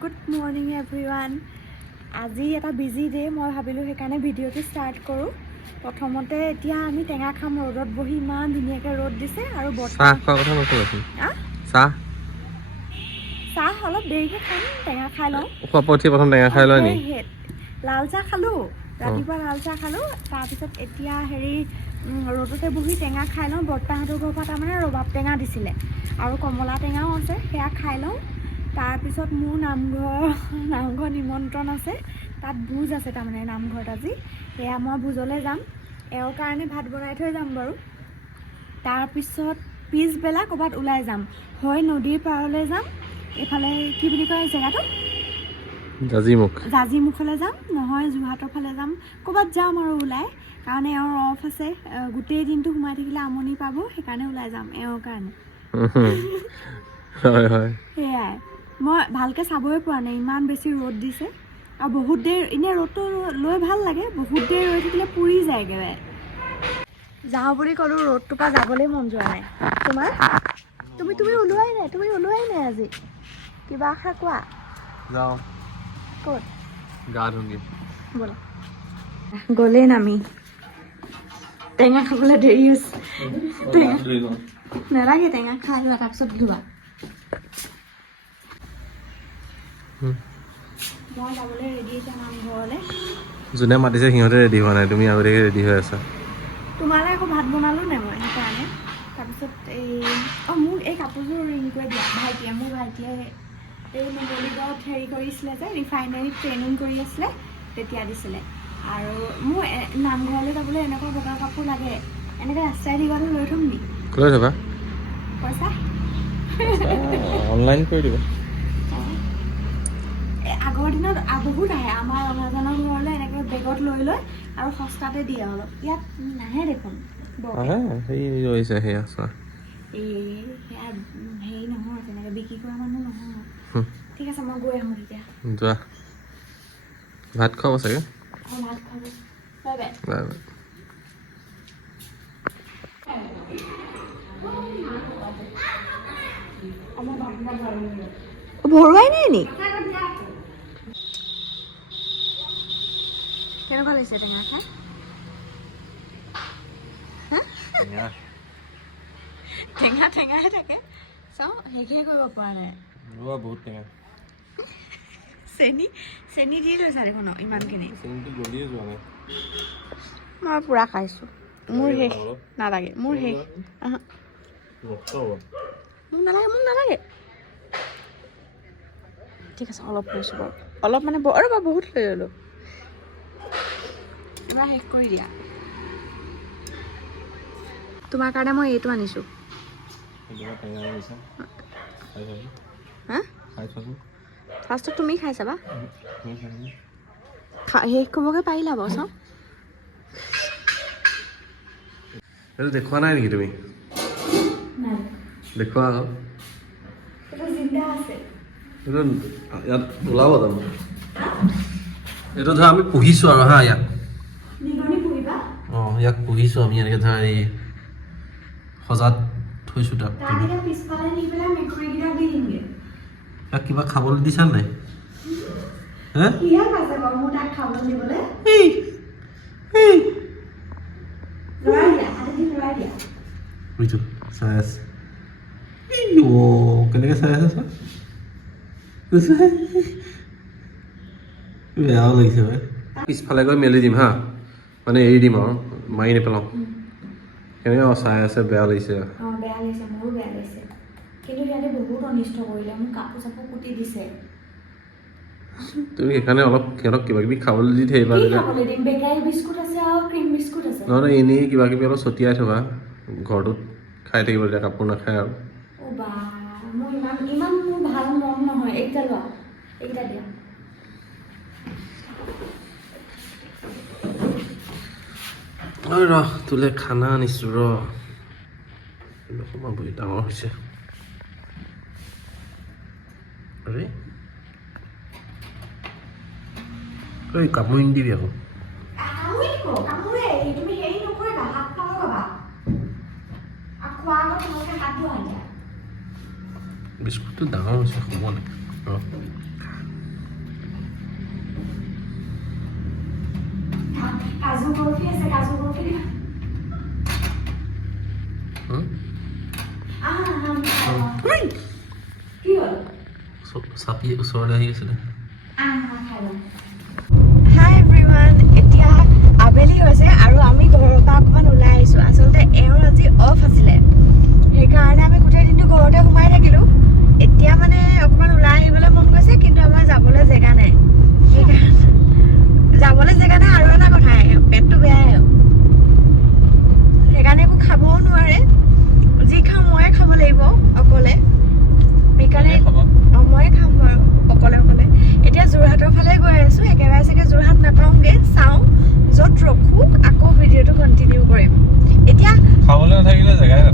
Good morning everyone আজি এটা busy day মই ভাবিলোঁ সেইকাৰণে ভিডিঅ'টো ষ্টাৰ্ট কৰোঁ। প্ৰথমতে এতিয়া আমি টেঙা খাম ৰ'দত বহি ইমান ধুনীয়াকৈ ৰ'দ দিছে আৰু চাহ? চাহ? অলপ দেৰিকৈ খাম টেঙা খাই লওঁ। প্ৰথম টেঙা খাই সেই- লাল চাহ খালোঁ ৰাতিপুৱা লাল চাহ খালোঁ তাৰপিছত এতিয়া হেৰি ৰ'দতে বহি টেঙা খাই লওঁ। বৰ্তাহঁতৰ ঘৰৰ পৰা তাৰমানে ৰবাব টেঙা দিছিলে। আৰু কমলা টেঙাও আছে সেয়া খাই লওঁ। তাৰপিছত মোৰ নামঘৰ নামঘৰ নিমন্ত্ৰণ আছে। তাত ভোজ আছে তাৰমানে নামঘৰত আজি। সেয়া মই ভোজলৈ যাম। এওঁৰ কাৰণে ভাত বনাই থৈ যাম বাৰু। তাৰপিছত পিছবেলা ক'ৰবাত ওলাই যাম। হয় নদীৰ পাৰলৈ যাম। এইফালে কি বুলি কয় জেগাটো? জাজিমুখ। জাজিমুখলৈ যাম। নহয় যোৰহাটৰ ফালে যাম। ক'ৰবাত যাম আৰু ওলাই। কাৰণ এওঁৰ অফ আছে। গোটেই দিনটো সোমাই থাকিলে আমনি পাব। সেইকাৰণে ওলাই যাম এওঁৰ কাৰণে। হয় হয়। সেয়াই। মই ভালকৈ চাবই পৰা নাই ইমান বেছি ৰ'দ দিছে। আৰু বহুত দেৰি এনেই ৰ'দটো লৈ ভালো লাগে বহুত দেৰি ৰৈ থাকিলে পুৰি যায় একেবাৰে। যাওঁ বুলি ক'লোঁ ৰ'দটোৰ পৰা যাবলৈ মন যোৱা নাই। তোমাৰ? তুমি তুমি ওলোৱাই নাই তুমি ওলোৱাই নাই আজি। কিবা এষাৰ কোৱা? যাওঁ। ক'ত? গা ধুংগে ব'লা। গ'লেই নামি। টেঙা খাবলৈ দেৰি হৈছে। টেঙা নালাগে টেঙা খাই লোৱা তাৰপিছত ধুবা মই যাবলৈ ৰেডি এতিয়া নামঘৰলৈ যোনে মাতিছে সিহঁতে ৰেডি হোৱা নাই। তুমি আগতীয়াকৈ ৰেডি হৈ আছা? তোমালৈ আকৌ ভাত বনালোঁ নাই মই? সেইকাৰণে। তাৰপিছত এই অঁ মোক এই কাপোৰযোৰ ৰিংকুৱে দিয়া। ভাইটিয়ে মোৰ ভাইটিয়ে এই নুমলীগড়ত হেৰি কৰিছিলে যে ৰিফাইনেৰীত ট্ৰেইনিং কৰি আছিলে তেতিয়া দিছিলে। আৰু মোৰ নামঘৰলৈ যাবলৈ এনেকুৱা বগা কাপোৰ লাগে। এনেকৈ ৰাস্তাই দি লৈ থ'ম নি লৈ থবা। পইচা? অনলাইন কৰি দিবা। বহুত আহে আমাৰ ৰঙাজানৰ ঘৰলৈ এনেকৈ বেগত লৈ লৈ আৰু সস্তাতে দিয়ে অলপ। ইয়াত নাহে দেখোন বৰ আহে সেই ৰৈছে সেয়া চোৱা। এই সেয়া উম, হেৰি নহয় তেনেকৈ বিক্ৰী কৰা মানুহ নহয়। হুম। ঠিক আছে মই গৈ আহোঁ তেতিয়া। যোৱা। ভাত খুৱাব চাগে? মই ভাত খাব বাই বাই। Bye bye. ভৰোৱাই নাই নি? কেনেকুৱা লাগিছে টেঙা খাই টেঙা টেঙাই থাকে। চাওঁ? শেষে কৰিব পৰা নাই। বহুত টেঙা চেনি চেনি দি লৈছা দেখোন ন ইমানখিনি। চেনিটো গলিয়ে যোৱা নাই। মই পূৰা খাইছোঁ। মোৰ শেষ। নালাগে মোৰ শেষ। মোক নালাগে মোক নালাগে। ঠিক আছে অলপ লৈছোঁ বাৰু। অলপ মানে ব- আৰু বাৰু বহুত লৈ ল'লোঁ। এবাৰ শেষ কৰি দিয়া। তোমাৰ কাৰণে মই এইটো আনিছোঁ। ফাৰ্ষ্টত তুমি খাই চাবা। শেষ কৰিবগৈ পাৰিলা বাৰু চাওঁ। এইটো দেখুওৱা নাই নেকি তুমি? দেখুওৱা আকৌ এইটো ইয়াত ওলাব জানো? এইটো ধৰা আমি পুহিছোঁ আৰু হা ইয়াক অঁ ইয়াক পুহিছোঁ আমি এনেকৈ ধৰা এই সজাত থৈছোঁ তাক। ইয়াক কিবা খাবলৈ দিছা নাই? কেনেকৈ চাই আছে বেয়াও লাগিছে পিছফালে গৈ মেলি দিম হা মানে এৰি দিম আৰু। মাৰি নেপেলাওঁ। কেনেকৈ চাই আছে বেয়া লাগিছে। অঁ বেয়া লাগিছে মোৰো বেয়া লাগিছে। কিন্তু সিহঁতে বহুত অনিষ্ট কৰিলে মোক কাপোৰ চাপোৰ কুটি দিছে। তুমি সেইকাৰণে অলপ সিহঁতক কিবা কিবি খাবলৈ দি থাকিবা কি তেতিয়া। খাবলৈ দিম? বেকাৰী বিস্কুট আছে আৰু ক্ৰীম বিস্কুট আছে। নহ'লে এনেই কিবা কিবি অলপ ছটিয়াই থবা ঘৰটোত খাই থাকিব তেতিয়া কাপোৰ নাখায় আৰু। মোৰ ইমান ইমান মোৰ ভাল মন নহয়। এইকেইটা লোৱা এইকেইটা দিয়া। ঐ ৰ তোলৈ খানা আনিছোঁ ৰ। বহি ডাঙৰ হৈছে। আৰে। ঐ কামোৰি নিদিবি আকৌ বিস্কুটটো ডাঙৰ হৈছে হ'ব নাই। ৰ। কাজু বৰফি হাই এভৰিৱান এতিয়া আবেলি হৈছে আৰু আমি ঘৰৰ পৰা অকণমান ওলাই আহিছোঁ আচলতে এওঁৰ আজি অফ আছিলে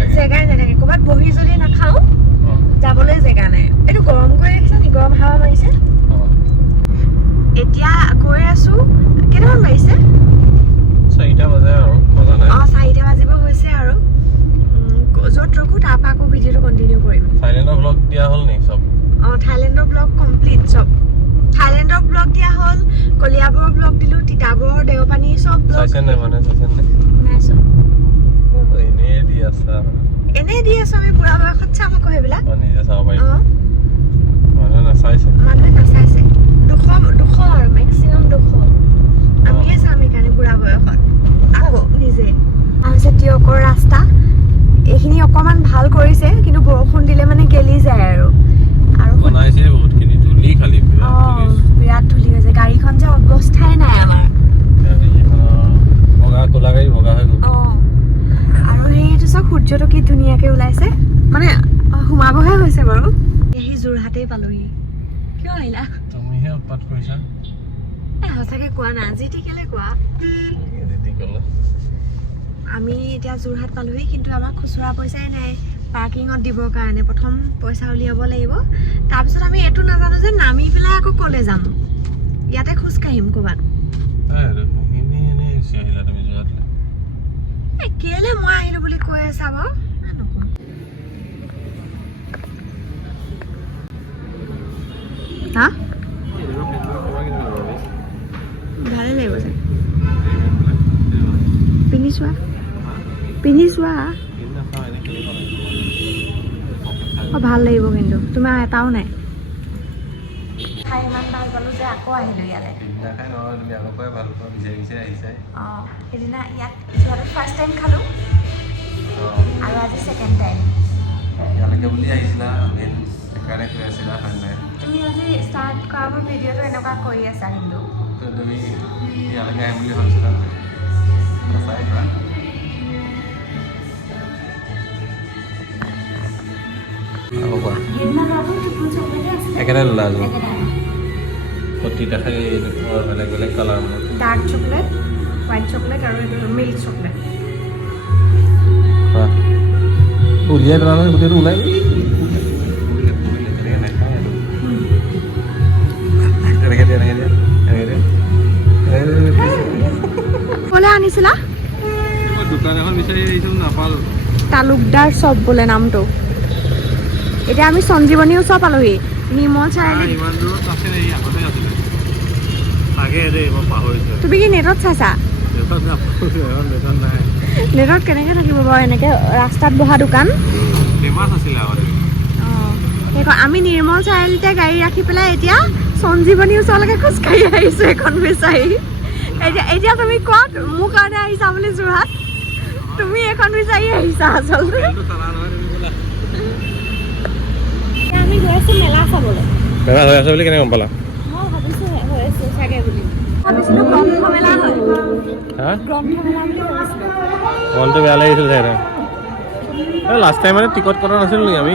নাথাকে জেগাই নাথাকে ক'ৰবাত বহি যদি নাখাওঁ যাবলৈ জেগা নাই। এইটো গৰম কৰি ৰাখিছে নি? গৰম হাৱা মাৰিছে। এতিয়া গৈ আছোঁ। কেইটামান বাজিছে? চাৰিটা বাজে আৰু অঁ চাৰিটা বাজিব হৈছে আৰু। য'ত ৰখোঁ তাৰপৰা আকৌ ভিডিঅ'টো কণ্টিনিউ কৰিম। থাইলেণ্ডৰ ব্লগ দিয়া হ'ল নি চব? অঁ থাইলেণ্ডৰ ব্লগ কমপ্লিট চব। থাইলেণ্ডৰ ব্লগ দিয়া হ'ল কলিয়াবৰৰ ব্লগ দিলোঁ তিতাবৰৰ দেওপানী চব ব্লগ চাইছে নাই মানে চাইছে নাই নাইছোঁ এনেই দি আছা এনেই দি আছোঁ আমি বুঢ়া বয়সত চাম আকৌ সেইবিলাক। মই নিজে চাব পাৰিম অঁ। মানুহে নাচাইছে। মানুহে নাচাইছে। দুশ দুশ আৰু মেক্সিমাম দুশ। আমিয়ে চাম সেইকাৰণে বুঢ়া বয়সত। আকৌ নিজে। তাৰপিছত তিয়কৰ ৰাস্তা। এইখিনি অকণমান ভাল কৰিছে কিন্তু বৰষুণ দিলে মানে গেলি যায় আৰু। আৰু বনাইছে বহুতখিনি ধূলি খালি অঁ বিৰাট ধূলি হৈছে। গাড়ীখন যে অৱস্থাই নাই আমাৰ। বগা ক'লা গাড়ী বগা হৈ গ'ল। অঁ। চাওক সূৰ্যটো কি ধুনীয়াকৈ ওলাইছে? মানে সোমাবহে হৈছে বাৰু। সি যোৰহাটেই পালোহি। কিয় আহিলা তুমিহে উৎপাত কৰিছা। এ সঁচাকৈ কোৱা নাই যি টি কেলে কোৱা? দিদি ক'লে আমি এতিয়া যোৰহাট পালোহি কিন্তু আমাক খুচুৰা পইচাই নাই। পাৰ্কিঙত দিবৰ কাৰণে প্ৰথম পইচা উলিয়াব লাগিব। তাৰপিছত আমি এইটো নাজানো যে নামি পেলাই আকৌ ক'লৈ যাম। ইয়াতে খোজকাঢ়িম ক'ৰবাত এনেই এনেই গুচি আহিলা তুমি যোৱাতলৈ এ কেলে মই আহিলোঁ বুলি কৈ আছা বাৰু হা ভালে লাগিব চাগে পিন্ধি চোৱা পিন্ধি চোৱা অঁ ভাল লাগিব কিন্তু তোমাৰ এটাও নাই খাই ইমান ভাল পালোঁ যে আকৌ আহিলোঁ ইয়ালৈ অঁ সেইদিনা ইয়াত যোৱাটো ফাৰ্ষ্ট টাইম খালোঁ আৰু আজি ছেকেণ্ড টাইম ইয়ালৈকে বুলি আহিছিলা মেইন সেইকাৰণে কৈ আছিলা হয় নাই? তুমি আজি ষ্টাৰ্ট কৰা মোৰ ভিডিঅ'টো এনেকুৱা কৰি আছা কিন্তু। তুমি ইয়ালৈকে আহিম বুলি ভাবিছিলা চাই কৰা একেটাই ল'লা। আজি প্ৰতি দেখাই বেলেগ বেলেগ colour dark chocolate white chocolate আৰু মিল্ক চকলেট উলিয়াই পেলানে গোটেইটো ওলাই এনেকৈ আনিছিলা তালুকদাৰ বোলে নামটো এতিয়া আমি সঞ্জীৱনী ওচৰ পালোহি নিৰ্মল চাৰিআলি। তুমি কি নেটত চাইছা? নেটত কেনেকৈ থাকিব বাৰু? এনেকৈ ৰাস্তাত বহা দোকান। আমি নিৰ্মল চাৰিআলিতে গাড়ী ৰাখি পেলাই এতিয়া সঞ্জীৱনী ওচৰলৈকে খোজকাঢ়ি আহিছোঁ এখন বিচাৰি। এতিয়া এতিয়া তুমি কোৱা মোৰ কাৰণে আহিছা বুলি যোৰহাট। তুমি এখন বিচাৰি আহিছা আচলতে। আমি গৈ আছোঁ মেলা চাবলৈ। মেলা হৈ আছে বুলি কেনেকৈ গম পালা? মই ভাবিছোঁ হৈ আছে চাগে বুলি। ভাবিছিলোঁ গ্ৰন্থমেলা হয়। গ্ৰন্থমেলা বুলি ভাবিছিলোঁ। মনটো বেয়া লাগিছিল চাগে লাষ্ট টাইম মানে টিকট কটা নাছিলোঁ নেকি? আমি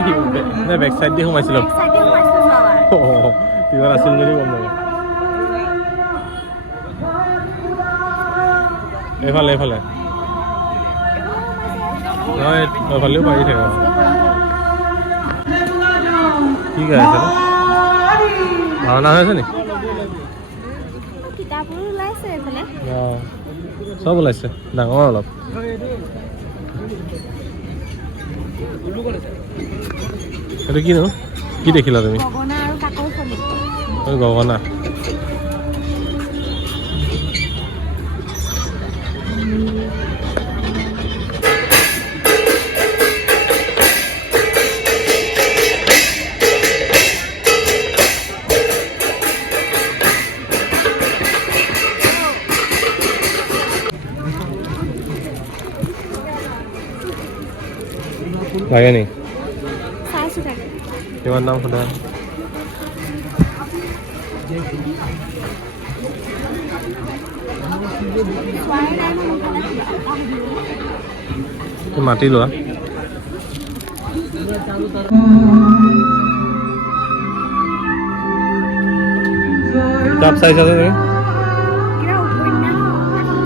বেক চাইড দি সোমাইছিলোঁ। টিকট আছিল যদি গম নাপাওঁ। এইফালে এইফালে। নহয় এইফালেও পাৰি থাকে। কি গাই আছে ভাওনা হৈ আছে নি? কিতাপবোৰ ওলাইছে এইফালে। অঁ। চব ওলাইছে। ডাঙৰ অলপ। এইটো কিনো? কি দেখিলা তুমি? গগনা। লাগে নি চাইছোঁ তাকে কিমান দাম সোধা চোৱাই নাই নহয় মাতি লোৱা কিতাপ চাইছা যে তুমি কিবা উপন্যাস এখন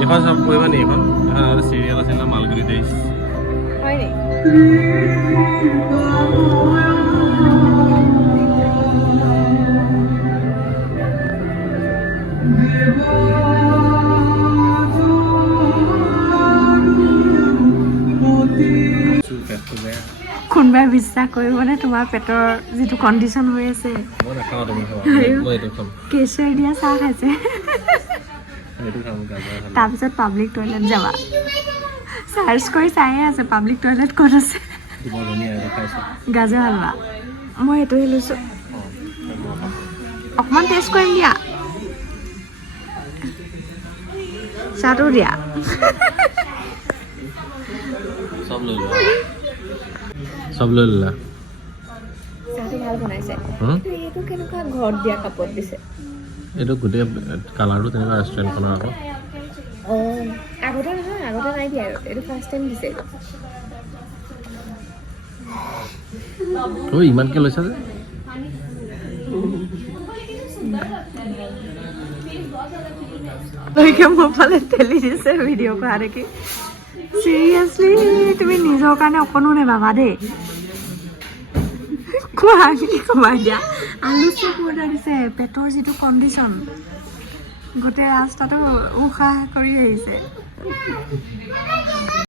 এইখন চাব পঢ়িবা নি এইখন এখন আগতে চিৰিয়েল আছিল না মালগুৰি দেইছ হয় নি কোনোবাই বিশ্বাস কৰিবনে তোমাৰ পেটৰ যিটো কণ্ডিশ্যন হৈ আছে। কেশৰ দিয়া চাহ খাইছে। তাৰপিছত পাব্লিক টয়লেট যাবা। চাৰ্চ কৰি চায়ে আছে পাব্লিক টয়লেট ক'ত আছে? গাজৰ হালৱা। মই সেইটোহে লৈছোঁ। অকণমান টেষ্ট কৰিম দিয়া। চাহটো দিয়া। চব লৈ ল'লা? এইটো গোটেই কালাৰটো তেনেকুৱা ৰেষ্টুৰেণ্টখনৰ আকৌ। বানাই দিয়ে এটা ফার্স্ট টাইম দিছে ওই ইমান কে লইছা যে? লইকে মোবাইলে তেলি দিছে ভিডিঅ' কৰে কি? চিৰিয়াছলি তুমি নিজৰ কাৰণে অকণো নেভাবা দেই কোৱা কি ক'বা দিয়া আলু চুপ অৰ্ডাৰ দিছে পেটৰ যিটো কণ্ডিশ্যন গোটেই ৰাস্তাটো উশাহ কৰি আহিছে।